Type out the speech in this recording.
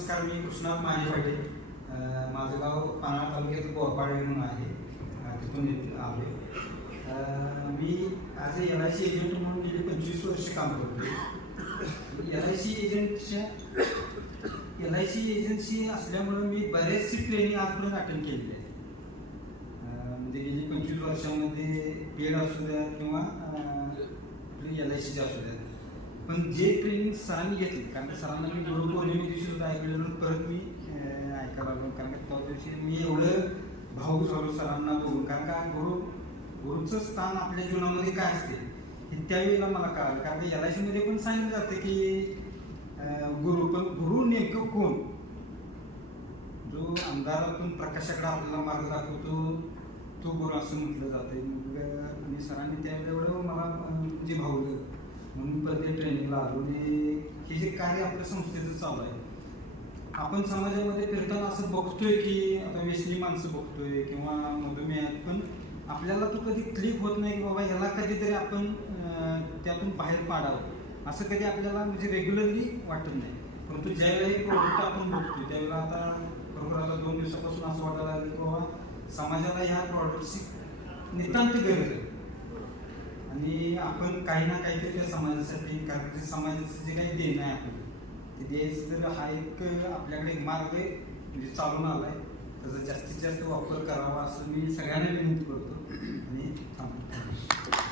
नमस्कार, मी कृष्णात माने पाटील. माझं गाव पन्हाळा तालुक्यात बोरपाडे म्हणून आहे. तिथून आलो. मी ॲज अ LIC एजंट म्हणून गेली 25 वर्ष काम करतो. LIC एजन्सी असल्यामुळे मी बरेचसे ट्रेनिंग आजपर्यंत अटेंड केलेली आहे. म्हणजे गेली 25 वर्षामध्ये पेड असू द्या किंवा LICचे असू द्या. पण जे ट्रेनिंग सरांनी घेतली, कारण सरांना मी गुरुपौर्णिमे दिवशी सुद्धा ऐकलेलं, परत मी ऐकायला लागलो. कारण का त्या दिवशी मी एवढं भावूक झालो सरांना बघून. कारण का गुरुचं स्थान आपल्या जीवनामध्ये काय असते हे त्यावेळेला मला कळालं. कारण का LIC मध्ये पण सांगितलं जातं की गुरु, पण गुरु नेमकं कोण? जो अंधारातून प्रकाशाकडे आपल्याला मार्ग दाखवतो तो गुरु असं म्हटलं जातं. आणि सरांनी त्यावेळेला एवढं मला म्हणजे भावलं म्हणून प्रत्येक ट्रेनिंगला आलो. आणि हे जे कार्य आपल्या संस्थेचं चालू आहे, आपण समाजामध्ये फिरताना असं बघतोय की आता व्यसनी माणसं बघतोय किंवा मधुमेह, पण आपल्याला तो कधी क्लिक होत नाही की बाबा ह्याला कधीतरी आपण त्यातून बाहेर पाडावं, असं कधी आपल्याला म्हणजे रेग्युलरली वाटत नाही. परंतु ज्यावेळेला हे प्रोडक्ट आपण बघतोय त्यावेळेला आता बरोबर आता 2 दिवसापासून असं वाटायला लागलं की बाबा समाजाला ह्या प्रॉडक्टची नितांत गरज आहे. आणि आपण काही ना काहीतरी त्या समाजासाठी, कारण समाजाचं जे काही देणं आहे आपण ते द्यायचं, तर हा एक आपल्याकडे एक मार्ग आहे म्हणजे चालून आला आहे. त्याचा जास्तीत जास्त वापर करावा असं मी सगळ्यांना विनंती करतो आणि थांबतो.